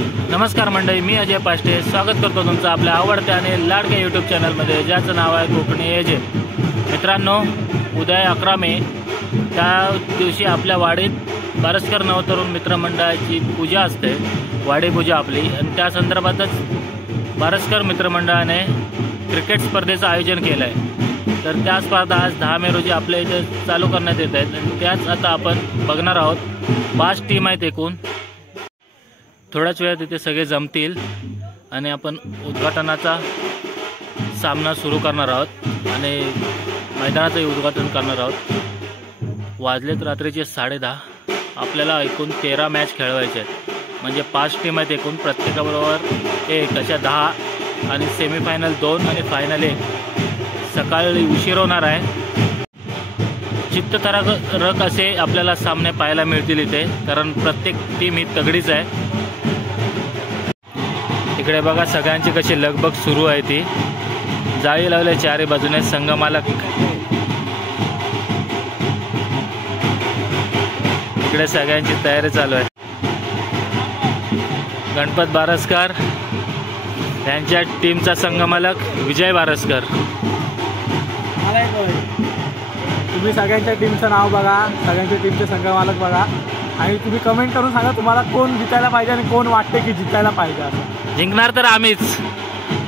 नमस्कार मंडळी, मी अजय पाष्टे स्वागत करतो तुमचं आपल्या आवडत्या आणि लाडक्या यूट्यूब चॅनलमध्ये, ज्याचं नाव आहे कोकणी एजे. मित्रांनो, उद्या 11 मे त्या दिवशी आपल्या वाडीत बारसकर नवतरुण मित्रमंडळाची पूजा असते, वाडी पूजा आपली. आणि त्या संदर्भातच बारसकर मित्रमंडळाने क्रिकेट स्पर्धेचं आयोजन केलं आहे. तर त्या स्पर्धा आज 10 मे रोजी आपल्या इथे चालू करण्यात येत आहेत आणि त्याच आता आपण बघणार आहोत. 5 टीम आहेत एकूण. थोड्याच वेळात इथे सगळे जमतील आणि आपण उद्घाटनाचा सामना सुरू करणार आहोत आणि मैदानाचंही उद्घाटन करणार आहोत. वाजलेत रात्रीचे 10:30. आपल्याला एकूण 13 मॅच खेळवायचे आहेत, म्हणजे 5 टीम आहेत एकूण. प्रत्येकाबरोबर 1 अशा 10 आणि सेमीफायनल 2 आणि फायनल 1. सकाळी उशीर होणार आहे. चित्तथरारक असे आपल्याला सामने पाहायला मिळतील इथे, कारण प्रत्येक टीम ही तगडीच आहे. इकडे बघा सगळ्यांची कशी लगबग सुरू आहे. ती जाळी लावले चारी बाजूने. संघमालक इकडे सगळ्यांची तयारी चालू आहे. गणपत बारसकर त्यांच्या टीमचा संघमालक विजय बारसकर. तुम्ही सगळ्यांच्या टीमचं नाव बघा, सगळ्यांच्या टीमचे संघमालक बघा आणि तुम्ही कमेंट करून सांगा तुम्हाला कोण जिंकायला पाहिजे आणि कोण वाटते की जिंकायला पाहिजे. असं जिंकणार तर आम्हीच.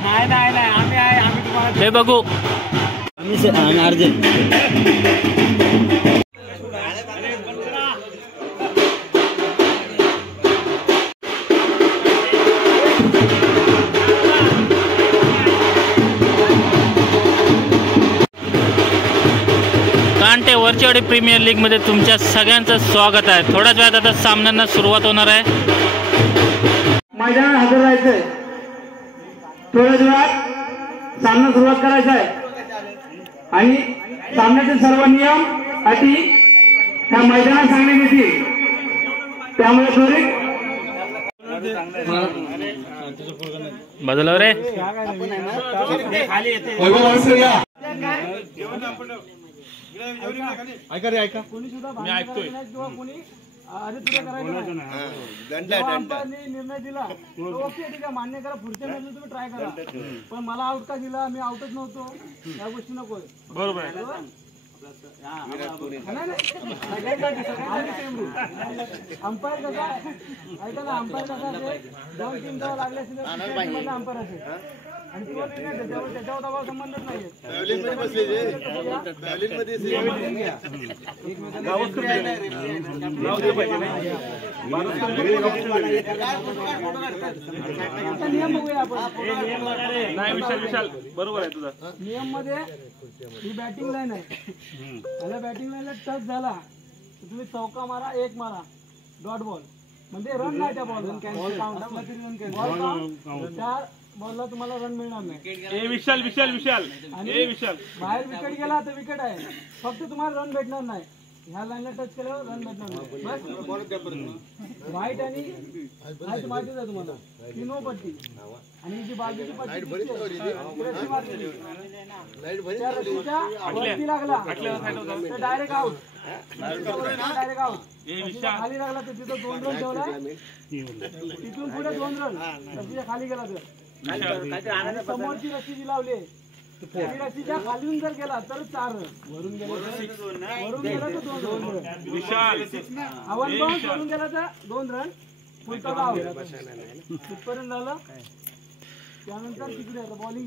नाही आम्ही आहे. आम्ही तुम्हाला ते बघू. कांटे वरचेवाडी प्रीमियर लीग मध्ये तुमच्या सगळ्यांचं स्वागत आहे. थोड्याच वेळात आता सामन्यांना सुरुवात होणार आहे. मैदानात हजर राहायचंय. थोड्याच वेळात सामना सुरुवात करायचा आहे आणि सामन्याचे सर्व नियम अटी त्या मैदानात सांगण्यात येतील. त्यामुळे त्वरित बदलव रे. ऐका कोणी सुद्धा मी ऐकतोय किंवा कोणी अरे तुला करायचं निर्णय दिला ओके ठीक आहे, मान्य करा. पुढच्या मॅचला तुम्ही ट्राय करा, पण मला आउट का दिला, मी आउटच नव्हतो, या गोष्टी नको. बरोबर आहे. अंपायर कसा ऐका ना, अंपायर कसा असेल 2 टीम जवळ लागले असेल अंपायर असेल आणि त्याच्यावर दबाव संबंधच नाही. नियम बघूया आपण. विशाल बरोबर आहे तुझा. नियम मध्ये ही बॅटिंग लाईन आहे. मला बॅटिंग लाईनला टच झाला तर तुम्ही चौका मारा, 1 मारा, डॉट बॉल म्हणजे रन नाही. त्या बॉल त्या बॉलला तुम्हाला रन मिळणार नाही. विशाल बाहेर विकेट गेला तर विकेट आहे, फक्त तुम्हाला रन भेटणार नाही. ह्या लाईनला टच केल्यावर रन भेटणार नाही. व्हाईट आणि माहितीच आहे तुम्हाला, ती नो पट्टी आणि जी बाजूची पट्टी वरती लागला तर डायरेक्ट आउट. खाली लागला तर तिथं 2 रन ठेवला, तिथून पुढे 2 रन, तिच्या खाली गेला तर समोरची रस्सी जी लावली रस्सीच्या खालीून जर गेला तर 4 रन, वरून गेला तर 2 रन. आव्हान बाउन्स वरून गेला तर 2 रन, फुलटा आउट. तिथपर्यंत झालं. त्यानंतर तिकडे आता बॉलिंग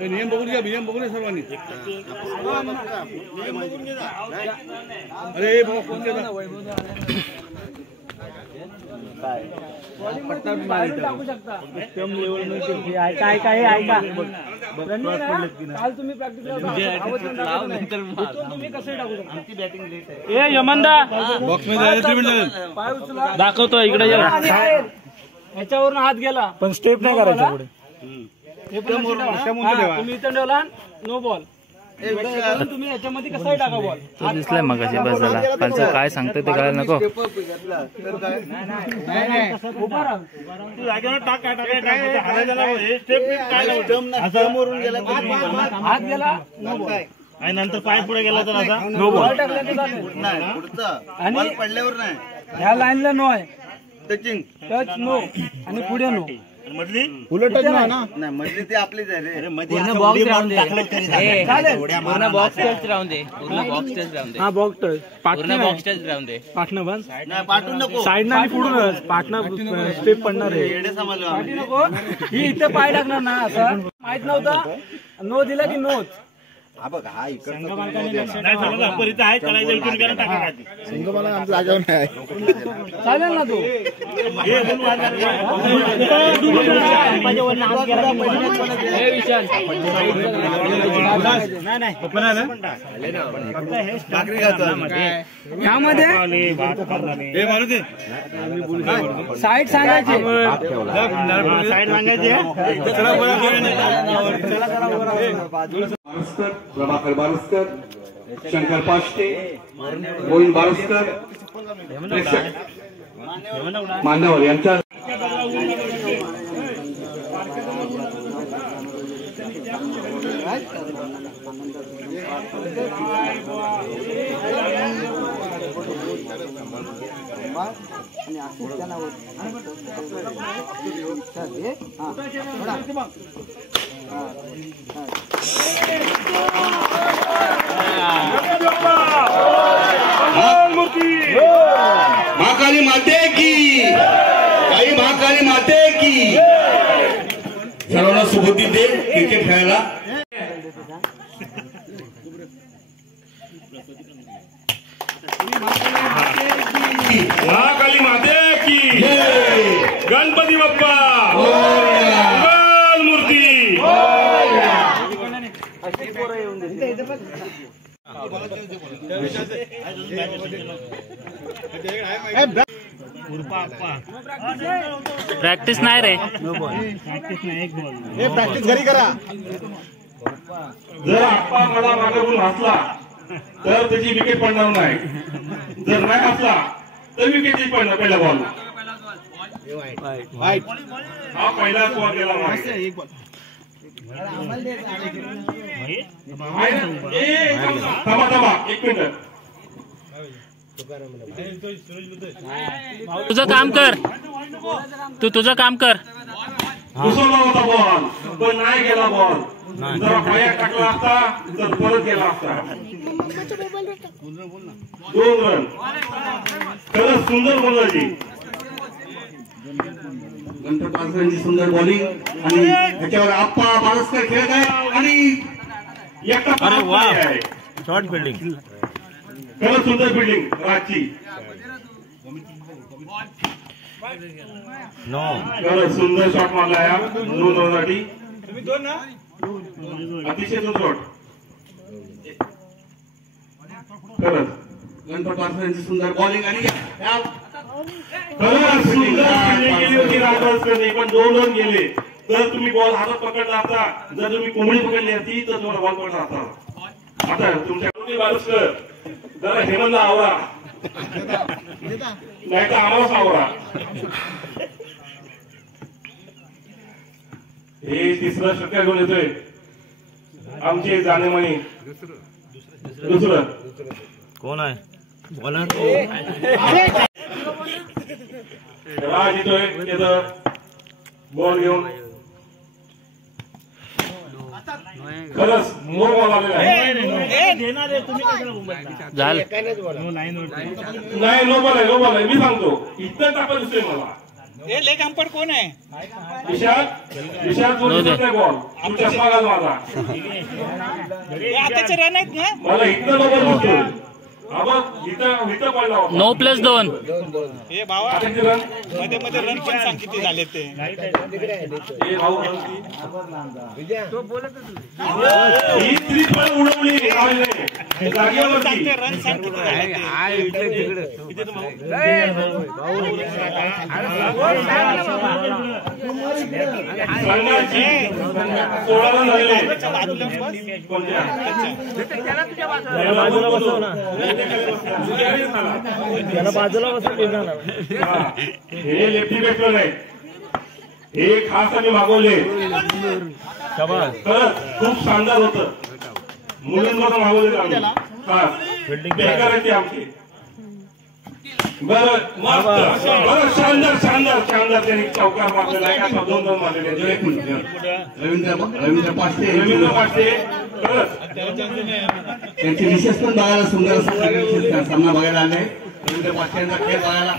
नियम बघून घ्या सर्वांनी. अरे बाबा फोन टाकू शकता. काल तुम्ही प्रॅक्टिस तुम्ही कसं टाकू शकता. यमंदा पाय उचला दाखवतो इकडे. ह्याच्यावरून हात गेला पण स्टेप नाही करायचा पुढे. तुम्ही इथं ठेवला नो बॉल. तुम्ही याच्यामध्ये कसं टाका बॉल. तो दिसलाय मगाशी. बस झाला. कालचं काय सांगतोय ते कळायला नको. हात गेला नो बॉल. आणि नंतर पाय पुढे गेला तर असा नो बॉल टाकला तर चालेल. आणि पडल्यावर नाही ह्या लाईनला नो आहे, टचिंग टच नो आणि पुढे नो. मधली उलटच नो ना. नाही मधली ती आपलीच आहे रे. पूर्ण बॉक्स राहून दे. चालेल. पूर्ण बॉक्स टच राहून दे. पूर्ण बॉक्स टच राहून दे. हा बॉक्स टच पूर्ण बॉक्स टच राहून दे. पाठणं बंद. नाही पाठवून नको. साईड आणि पुढूनच पाठणं स्टेप पडणार आहे. येडे समजलो पाठी नको. ही इथे पाय टाकणार ना असं माहित नव्हतं. नो दिला की नोच. हा बघ हा इकडचा नाही समजा अपरित आहे करायचं इकडून करा टाका खाली. संगमाला आमच्या जागेवर नाही. चालेल ना तू. यामध्ये साईड सांगायची. साईड सांगायची बारस्कर, प्रभाकर बारस्कर, शंकर पाष्टे, गोविंद बारस्कर, प्रेक्षक मान्यवर यांच्या महाकाली माते की काही महाकाली माते की सर्वांना सुबुद्धी दे क्रिकेट खेळायला. महाकाली माते की गणपती बाप्पा मंगल मूर्ती. प्रॅक्टिस नाही रे. प्रॅक्टिस घरी करा. जर आप्पा मला मागून हसला तर त्याची विकेट पडणार नाही. जर नाही हसला तर विकेट पडणार पहिल्या बॉलला. हा पहिला बॉल गेला नाही. थांबा एक मिनिट. तुझं काम कर. तू तुझं काम कर. घुसवला होता बॉल पण नाही गेला बॉल. जर पायात टाकला असता तर परत गेला असता. 2 रन. खरंच सुंदर बोलायची. गणपत बारस्करांची सुंदर बॉलिंग आणि ह्याच्यावर आप्पा बारस्कर खेळत आहे आणि एकटा आहे. Short fielding. खरंच सुंदर फिल्डिंग राजची. नो खरंच सुंदर शॉट मारला या 2 रनसाठी. अतिशय सुंदर. खरंच गणपत बारस्करांची सुंदर बॉलिंग आणि खरंच सुंदर फिल्डिंग केली होती राजबारस्करने पण 2 रन गेले. जर तुम्ही बॉल हातात पकडला असता, जर तुम्ही कोंबडी पकडली असती तर तुम्हाला बॉल पकडला असता. आता तुमच्या बारस्कर जरा हेमंतला आवरा नाही तर आम्हालाच आवरा. हे 3रं षटकार घेऊन येतोय आमचे जाणेमानी. दुसरं कोण आहे बॉलर? राज येतोय त्याचं बॉल घेऊन. खरंच मोर बॉल आलेला आहे. झालं. नाही नो बॉल आहे. मी सांगतो इथं टाका दिसतोय मला. लेग अंपायर कोण आहे? विशाल जोडी नाही बॉल. तू चष्मा घाल माझा. आताचे रन आहेत ना. मला इथं नो बॉल दिसतोय. इथं पडला होता. 9+2. हे भावा किती रन? मध्ये मध्ये रन पण सांग किती झाले ते. हे भाऊ ही 3 पण उडवली जागेवरती. रन सांग किती झाले संघाची 16 रन झालेले. कोणत्या? त्याला बाजूला बसून हे लेफ्टी बॅट्समॅन आहे. हे खास आम्ही मागवले. खरंच खूप शानदार होतं. मुलांना मागवले बेकारांची आमची बरं शानदार शानदार शानदार त्यांनी चौकार मारलेला आहे का 2-2 मारलेले रवींद्र पाचशे त्यांची विशेष पण बघायला सुंदर सामना बघायला आले रवींद्र पाचशेंचा खेळ बघायला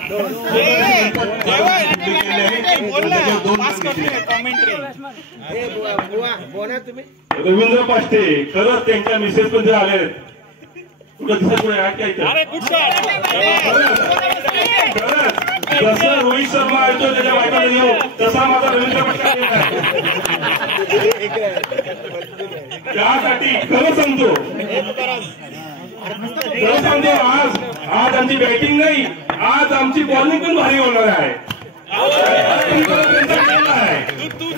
रवींद्र पाचशे खरंच त्यांच्या मिसेस पण जे आले जसं रोहित शर्मा येतो त्याच्या बायकाला येऊ तसा माझा रवींद्र पाटील त्यासाठी खरं सांगतो आज आमची बॅटिंग नाही आज आमची बॉलिंग पण भारी होणार आहे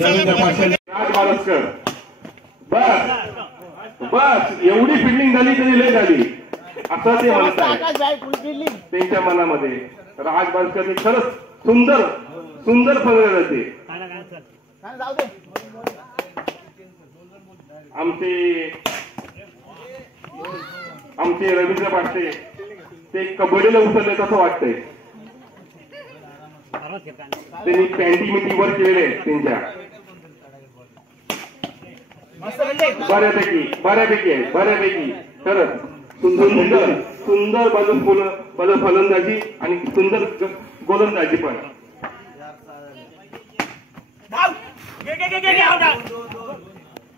रवींद्र पाटील बस एवढी फिल्डिंग झाली तरी लय झाली असं ते म्हणत आहे त्यांच्या मनामध्ये राज बारस्करनी खरंच सुंदर सुंदर फलंदाज होते आमचे रवींद्र पाटील ते कबड्डीला उतरले तसं वाटतंय त्यांनी पॅन्टी वर केलेले त्यांच्या बऱ्यापैकी खरंच सुंदर सुंदर फलंदाजी आणि सुंदर गोलंदाजी पण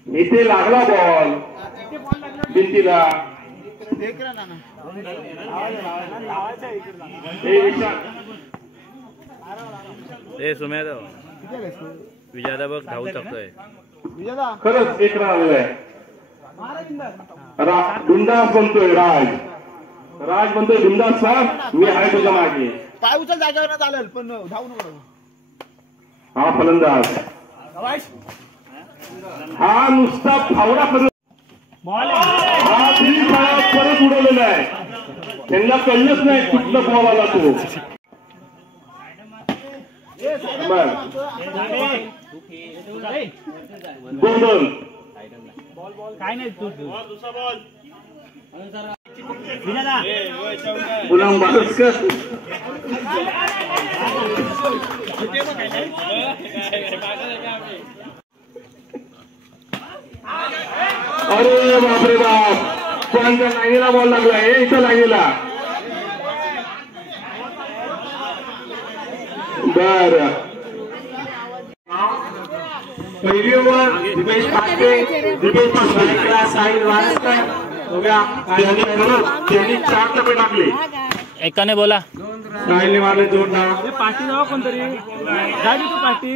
इथे लागला बॉल भिंतीला विजयादा बघ धावू शकतोय खरंच एक रन आलेला आहे बिंदास बनतोय राज बनतोय बिंदास साहेब मी आहे तुझ्या मागे पाय उचल जागेवर चालेल पण धावू नको हा फलंदाज हा नुसता फावडा हा परत उडवलेला आहे त्यांना कळलंच नाही कुठला बॉल आला तो गोंधळ काय नाही तू गुलाम बारस्कर अरे बापरे बाप कोणत्या लाईनीला बॉल लागला हे इथं लाईनीला बर पहिली ओव्हर दिपेश पाटके साहिल वारस्कर त्यांनी 4 टप्पे टाकले एकाने बोला साहिलने मारले 2 धावा पाठी जावा कोणतरी गाडी तू पाठी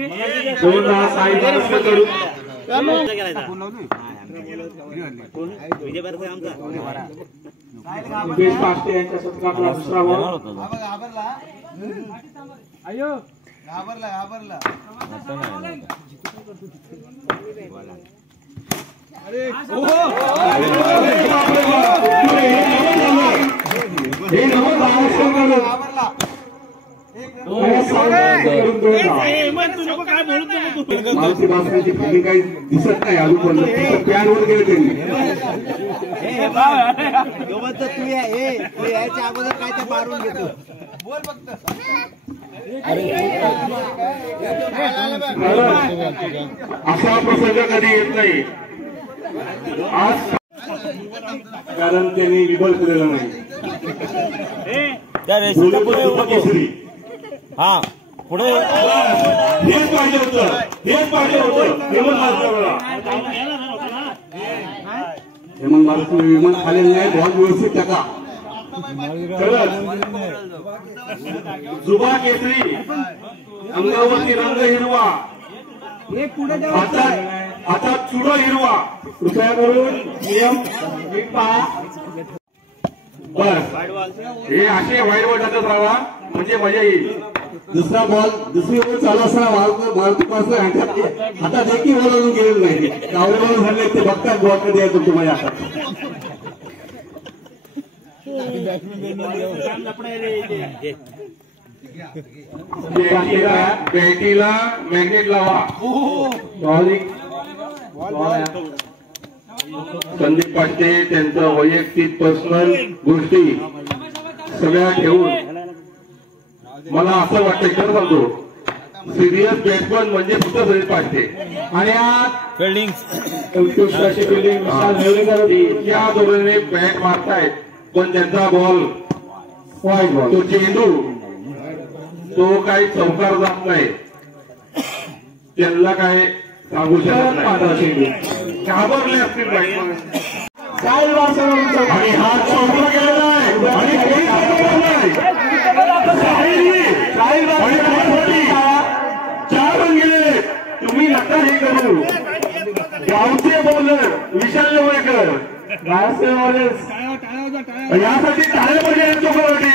2 धावा साहिल वारस्कर करून दिपेश पाटके यांच्या शतकातला दुसरा बॉल अयो घाबरला मालकी बासकाची फिल्डिंग काही दिसत नाही अजून पण पॅनवर गेले त्यांनी तू यायच्या अगोदर काय तर मारून घेतो बोल फक्त असा प्रसंग कधी येत नाही आज कारण त्यांनी विबल केलेला नाही केसरी हा पुढे हेच पाहिजे होतं हेमंत बारस्कर विमान खाली नाही बॉल व्यवस्थित टाका जुबा केसरी अंगावरती रंग हिरवा हातात चुडो हिरवा कृपया करून नियम बस हे असे वाईट बॉल टाकत राहा म्हणजे मजा येईल दुसरा बॉल दुसरी ओव्हर चालू असताना मारुती बासकर हातात एकही बॉल अजून गेलेलं नाही कावळे बॉल झाले ते बघतात बॉल कधी आहे तुमच्या माझ्या हातात बॅटीला मॅग्नेट लावा संदीप पाटे त्यांचं वैयक्तिक पर्सनल गोष्टी सगळ्या ठेवून मला असं वाटतं खरं सांगतो सिरियस बॅट्समन म्हणजे फक्त संदीप पाटे आणि फिल्डिंग उत्कृष्ट फिल्डिंग या धोरणाने बॅट मारतायत पण त्यांचा बॉल तो चेंडू तो काही चौकार जात नाही त्यांना काय सांगू शकत नाही घाबरले असतील बॅट्समन आणि हात चौकला गेलेला आहे आणि 4 रन गेले तुम्ही नका हे करू गावचे बॉलर विशाल नेवळेकर यासाठी टाळ्या पाहिजे यांच्यासाठी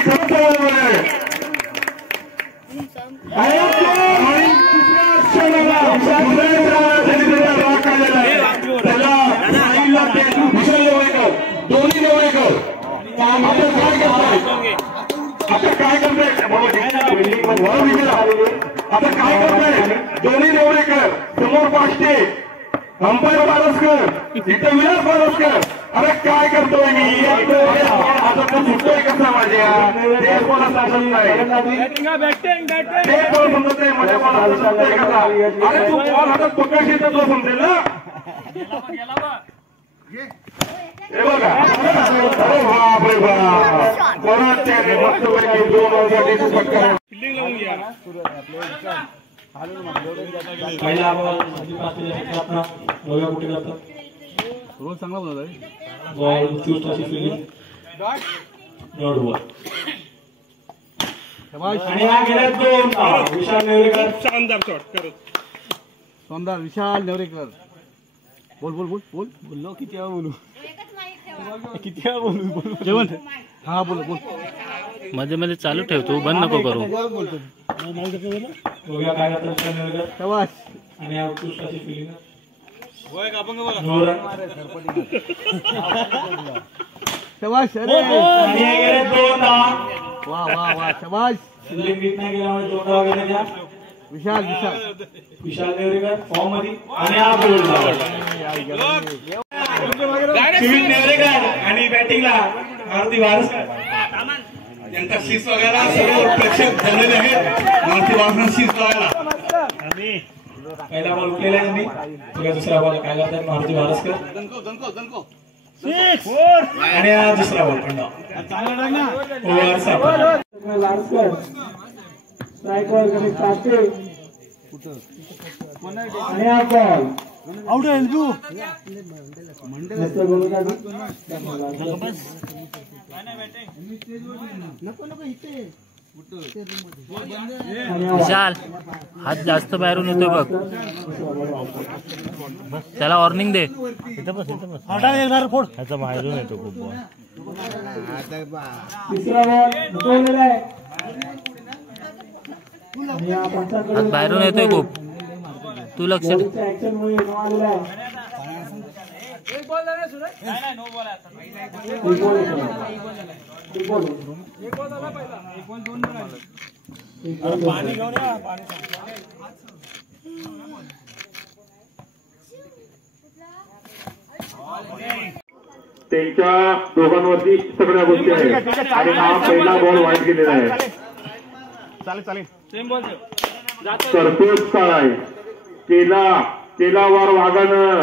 विशाल नेवळेकर दोन्ही नेवळेकर आता काय करताय आता काय करताय दोन्ही नेवळेकर समोर पाचटे अंपायर बारसकर इथं विलास बारसकर अरे काय करतोय मी आता तो सुटतोय कसा माझ्या ते कोणा सांगत नाही ते कोण समजत नाही माझ्या कोणा सांगतोय कसा अरे तू बॉल हातात पकडशील तर तो समजेल ना हे बघा अरे बापरे बाप कोणाच्या मस्तपैकी 2 रनसाठी तू पटकन पहिला बॉल संदीप पाटील नव्या कुठे करतात रोल चांगला बोलला बॉल उत्कृष्ट अशी फिल्डिंग नॉट बॉल आणि हा गेला 2 विशाल नेवरेकर शानदार शॉट करत शानदार विशाल नेवरेकर बोल किती वेळा बोलू जेवण हा बोल मध्ये मध्ये चालू ठेवतो बंद नको करू बघूया काय करतात विशाल नेवरेकर शाबास आणि हा उत्कृष्ट अशी फिल्डिंग शाबास आणि हे गेले 2 धावा वा शाबास फिल्डिंग नीट नाही गेल्यामुळे 2 धावा गेल्या त्या विशाल नेवरेकर फॉर्म मध्ये आणि हा बोल सुमित नेवरेकर आणि बॅटिंगला मारुती वारसकर त्यांचा शीस बघायला सर्व प्रेक्षक झालेले आहेत मारुती वारसकर शीस बघायला पहिला बॉल उठलेला आहे तुम्ही दुसरा बॉल काय करतात मारुती वारसकर आणि हा दुसरा बॉल पण स्ट्रायकवर गणेश पाटे आणि हा बॉल आउट आहे तू मस्त बोलू का विशाल हात जास्त बाहेरून येतोय बघ त्याला वॉर्निंग दे ह्याचा बाहेरून येतो खूप तिसरा बॉल उठवलेला आहे हात बाहेरून येतोय खूप तू लक्ष दे ऍक्शन मुळे आलेला आहे त्यांच्या दोघांवरती सगळ्या गोष्टी आहेत आणि हा पहिला बॉल वाईट गेलेला आहे सरफेस काय केला वार वागानं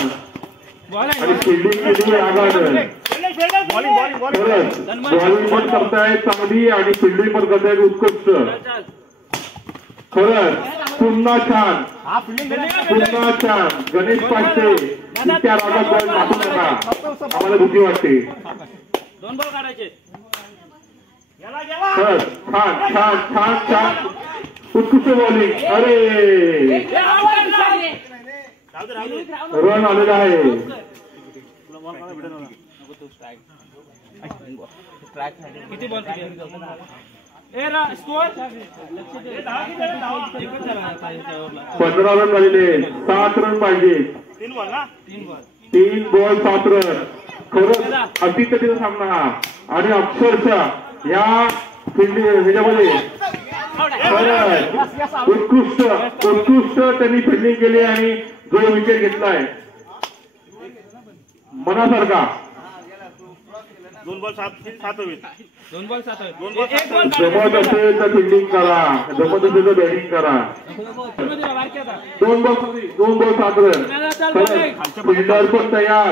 आणि फिल्डिंग केली आगानं बॉलिंग पण करतायत चांगली आणि फिल्डिंग पण करतायत उत्कृष्ट खरंच पुन्हा छान गणेश पाटे इतक्या रागात बॉल टाकू नका आम्हाला भीती वाटते छान उत्कृष्ट बॉलिंग अरे रन आलेला आहे किती बॉल 15 रन झालेले 7 रन पाहिजे 3 बॉल 7 रन खरंच अतिशय सामना हा आणि अक्षरशः ह्या ह्याच्यामध्ये उत्कृष्ट त्यांनी फिल्डिंग केली आणि जो विकेट घेतलाय मनासारखा 2 बॉल 7 होईल. जमत असेल तर फिल्डिंग करा, जमत असेल तर बॅटिंग करा. 2 बॉल 7 रन. फिल्डर पण तयार,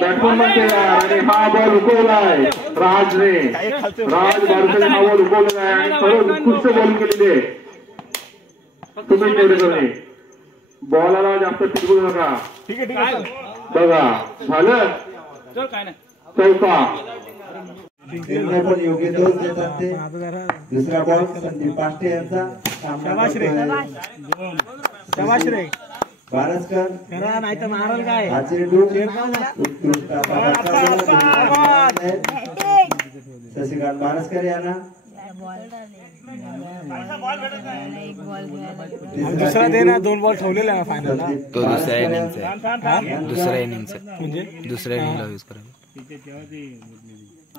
बॅट्समन पण तयार. आणि हा बॉल उकवलाय राजने. राज भारताने हा बॉल उकवलेला आहे आणि खरंच उत्कृष्ट बॉलिंग केलेली आहे. तुम्ही नेवरेकरने बॉलाला जास्त फिरवू नका. बघा झालं चौथा. पण योग्य दोष देतात ते. दुसरा बॉल संदीप पाष्टे यांचा सामना बारसकर नाही तर मारल काय. हा चेंडू उत्कृष्ट शशिकांत बारसकर यांना दुसरा दे ना. 2 बॉल ठेवलेला आहे फायनल. तो दुसऱ्या इनिंगचा म्हणजे दुसऱ्या इनिंगला यूज करा.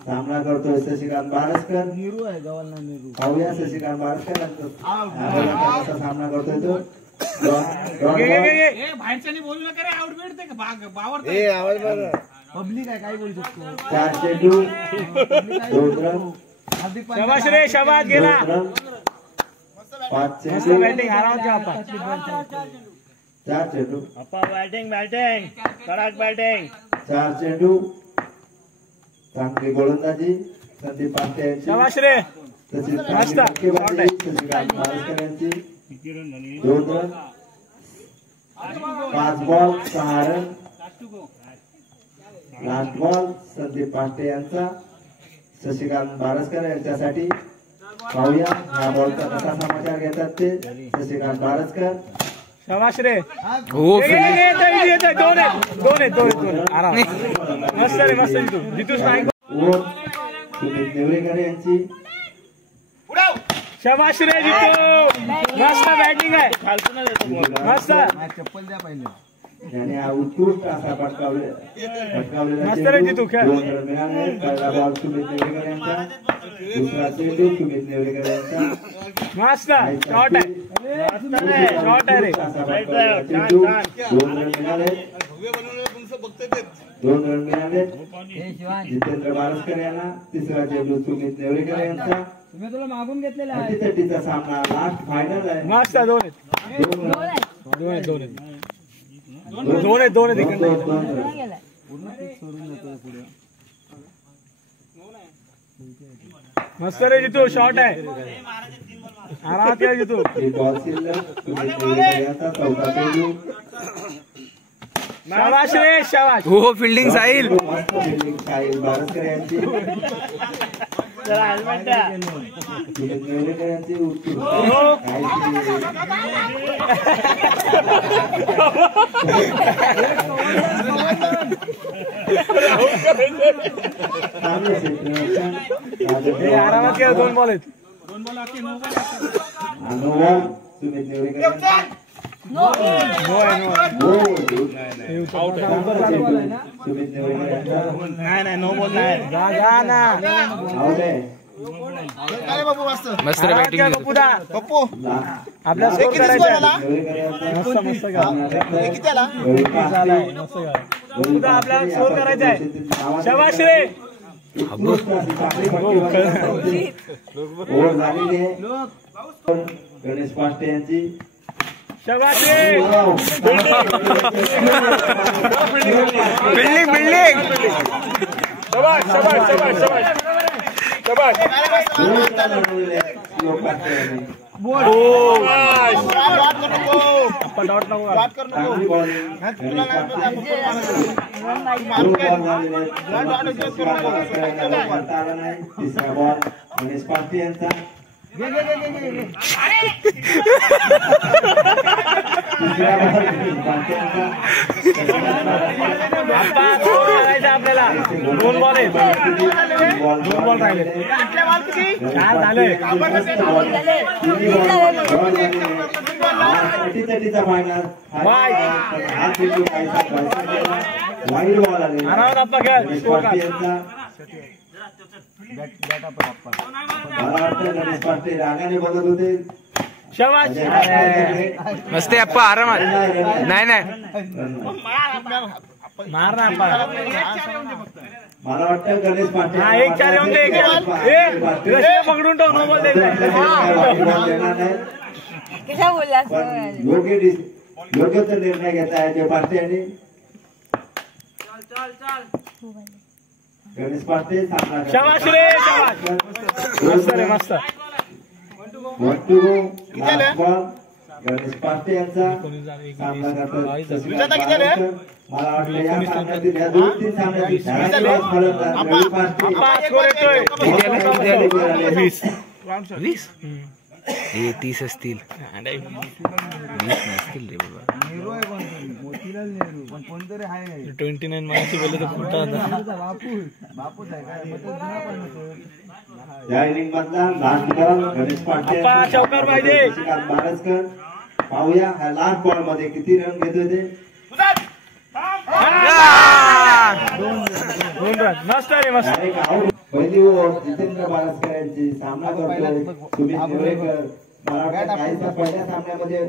सामना करतोय शशिकांत बारसकर. पाहूया शशिकांत बारसकर यांचा सामना करतोय तो. पब्लिक आहे काय बोलू शकतो. 4 चेंडू 2 रन. शाबाश रे शाबाश गेला. 5 चेंडू बॅटिंग आरामात घ्या आपण. 4 चेंडू बॅटिंग कडक बॅटिंग. 4 चेंडू चांगली गोलंदाजी संदीप पाष्टे यांची. शाबाश रे. तसेच फटकेबाजी शशिकांत बारसकर यांची. 2 run. 5 ball 6 run. Last ball Sandeep Pashte यांचा शशिकांत बारसकर यांच्यासाठी. पाहूया या बॉलचा कसा समाचार घेतात ते शशिकांत बारसकर. शाबाश रे. हो दोन आराम. मस्त रे मस्त. जितू स्ट्राईक. सुमित नेवरेकर यांची. शाबाश रे जितू. मस्त बॅटिंग आहे. मस्त चप्पल द्या पहिले. याने हा उत्कृष्ट असा फटकावलेला मस्त रे जितू खेळ. 2 रन मिळाले. पहिला बॉल सुमित नेवरेकर यांचा. दुसरा चेंडू सुमित नेवरेकर यांचा. मस्त शॉट आहे. शॉट आहे रे. 2 रन मिळाले. 2 रन मिळाले जितेंद्र बारसकर यांना. तिसरा चेंडू सुमित नेवरेकर यांचा. तुम्ही तुला मागून घेतलेला आहे. अटीतटीचा सामना लास्ट फायनल आहे. मस्त. 2 आहेत. 2 आहेत. मस्त रे जितू. शॉट आहे. आरामात घ्या जितू. बॉल शिल्लक सुमित नेवरेकर यांचा. चौथा चेंडू. शाबाश रे शाबाश. हो फिल्डिंग साहिल. मस्त फिल्डिंग साहिल बारसकर यांची. सुमित नेवरेकर यांची उत्कृष्ट आरामात घ्या. 2 बॉल आहेत. सुमित नेवरेकर यांचा. सुमित नेवरेकर यांचा. नाही नो बॉल नाही. जा ना. मस्त बॅटिंग. आपल्या स्कोर करायचा. मस्त आपल्याला स्कोर करायचा आहे. शाबाश रे. ओव्हर झालेली आहे. गणेश पाष्टे यांची. शाबाश रे. बिल्डिंग. शाबाश शाबाश शाबाश शाबाश शाबाश. डॉट नको. तिसरा बॉल गणेश पाष्टे यांचा. आपल्याला 2 बॉल आहेत. 2 बॉल राहिले. 4 झाले. फायनल वाईड बॉल आले. आरामात आपला खेळ. मला वाटतं गणेश पाष्टे रागाने बघत होते. शाबाश. मस्त अप्पा आरामात. नाही मार ना मला वाटतं गणेश पाटील एक चार येऊन दे पकडून ठेव नो बॉल योग्य तर निर्णय घेतला आहे जे पाटील यांनी. गणेश पाटील शाबाश रे मस्त 1 to go. गणेश पाटील यांचा सामना करतात. मला वाटतं या सामन्यातील या 2-3 सामन्यातील 30 असतील 20 नसतील रे बाबा. 29 माणसं बोलले तर कुठं या इनिंग मधला लास्ट बॉल गणेश पाटील बारसकर. पाहूया हा लास्ट बॉल मध्ये किती रन घेतोय ते. पहिली ओव्हर जितेंद्र बारसकर यांची सामना करतोय सुमित नेवरेकर. मला वाटतं काहीसा पहिल्या सामन्यामध्ये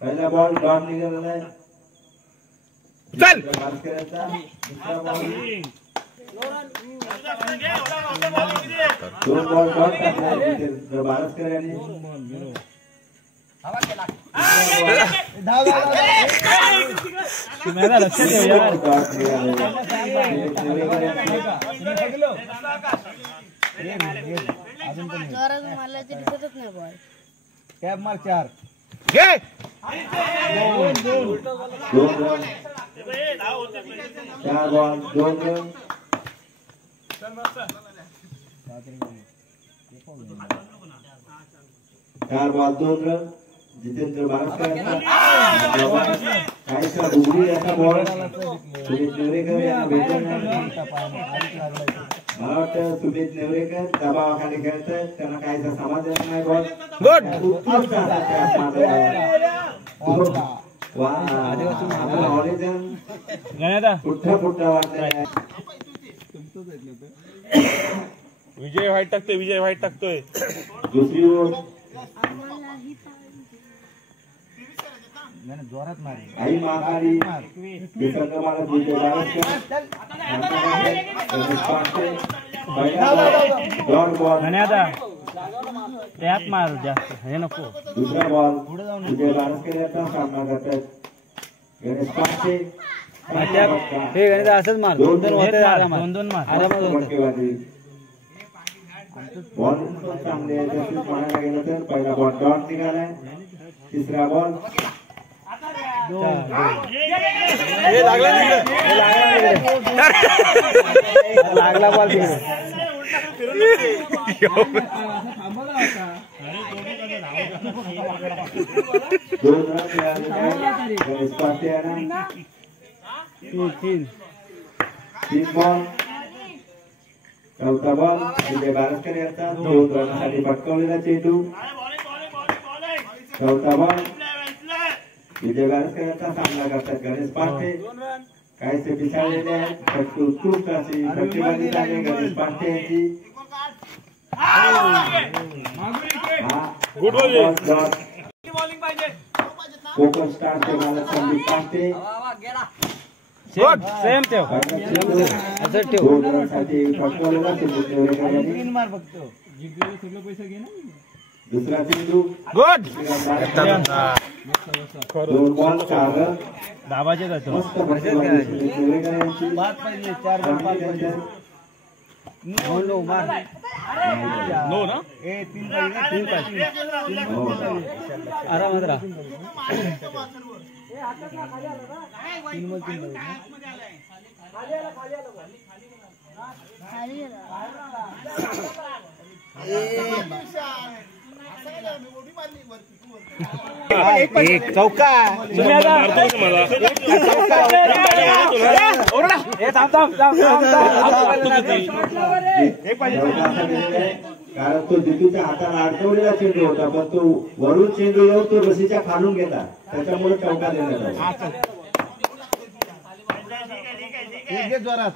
पहिला बॉल डॉट निघालेला आहे बारसकरांचा. दुसरा बॉल 2 बॉल डॉट टाकला जितेंद्र बारसकर यांनी. मार 4 ball 2 run. 4 ball 2 run. Jitendra Baraskar काहीसा डुगरी याचा बॉल सुमित नेवरेकर यांना भेटला नाही. मला वाटतं सुमित नेवरेकर दबावाखाली खेळतात त्यांना काहीसा समाधान नाही. बॉल उत्कृष्ट पुठ्ठा वाटतंय. विजय व्हाईट टाकतोय. दुसरी ओव्हर जोरात मारे आई महाकाली विसंगमाला विजय बारसकर. त्यात मार जास्त हे नको. दुसरा बॉल विजय बारसकर यांचा सामना करतात गणेश पाटील. हे गणित असंच मार 2-2 होते. 2-2 मार बॉल चांगले म्हणायला गेलं तर पहिला बॉल डॉट निघालाय. तिसरा बॉल लागला बॉल 2 रन मिळाले गणेश पाटील यांना. 3 बॉल. चौथा बॉल विजय बारसकर यांचा 2 रनसाठी पटकावलेला चेंडू. चौथा बॉल विजय बारसकर यांचा सामना करतात गणेश पाटील. काहीसे पिसाळलेले आहेत. उत्कृष्ट अशी फटकेबाजी झाली गणेश पाटील यांची. कोकण स्टारचे मालक संदीप पाटील. सेम ठेव. 2 रनसाठी पटकावलेला सुमित नेवरेकर यांनी. दुसरा चेंडू 2 बॉल 4 रन. दाबाचे जातो. मस्त फटकेबाजी सुमित नेवरेकर यांची. 4 नो मार नो ना 3 आरामात राहा. 1 चौका. कारण तो जितूच्या हाताला अडकवलेला चेंडू होता पण तो वरून चेंडू येऊन तो रशीच्या खालून गेला त्याच्यामुळे चौका देण्यात आला.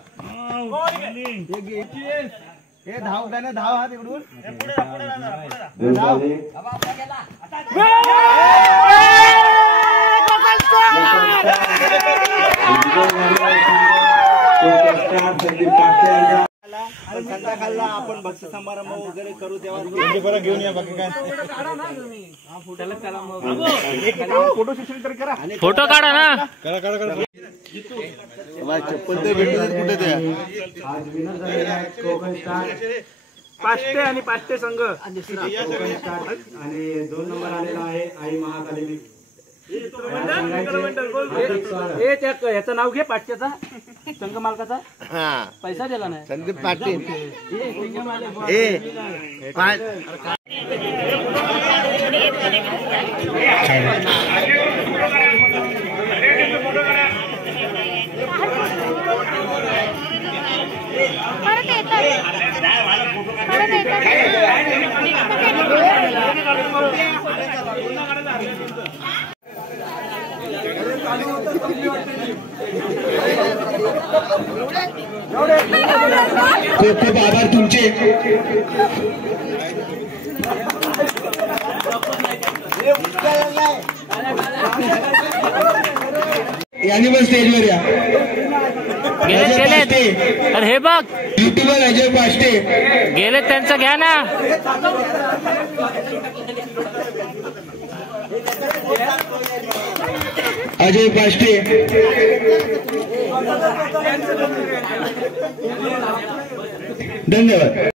हे धाव काय ना धाव हा तिकडून संध्याकाळला आपण भक्ती समारंभ वगैरे करू तेव्हा घेऊन या. बाकी काय फोटो सेशन तरी करा. फोटो काढा ना. चप्पल ते भेटून कुठे त्या पाचटे आणि पाचटे संघ आणि 2 नंबर आलेला आहे आई महाकाली. याचं नाव घे पाचट्याचा संघ मालकाचा. पैसा दिला नाही. संदीप पाटील. खूप खूप आभार तुमचे. यांनी पण स्टेजवर या. गेले. अरे हे बघ युट्यूबर अजय पाष्टे गेले, त्यांचं घ्या ना. अजय पाष्टे धन्यवाद.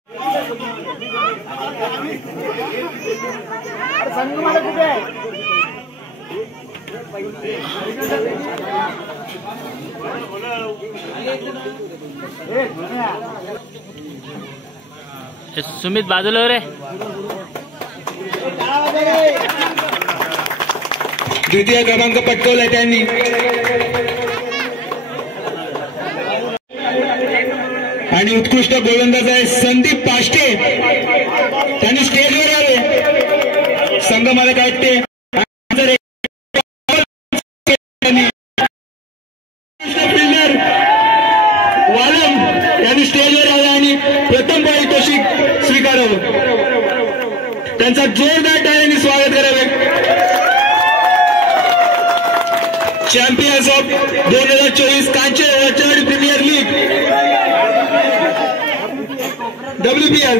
सुमित बाजूला रे. द्वितीय क्रमांक पटकवलाय त्यांनी. आणि उत्कृष्ट गोलंदाज आहे संदीप पाष्टे. त्यांनी स्टेजवर आले. संघ मला काढते फिल्डर वालम यांनी स्टेजवर आले आणि प्रथम पारितोषिक स्वीकारावं. त्यांचा जोरदार टाळ्यांनी स्वागत करावे. चॅम्पियन्स ऑफ 2024 कांचे वर्चवाडी प्रीमियर लीग WPL.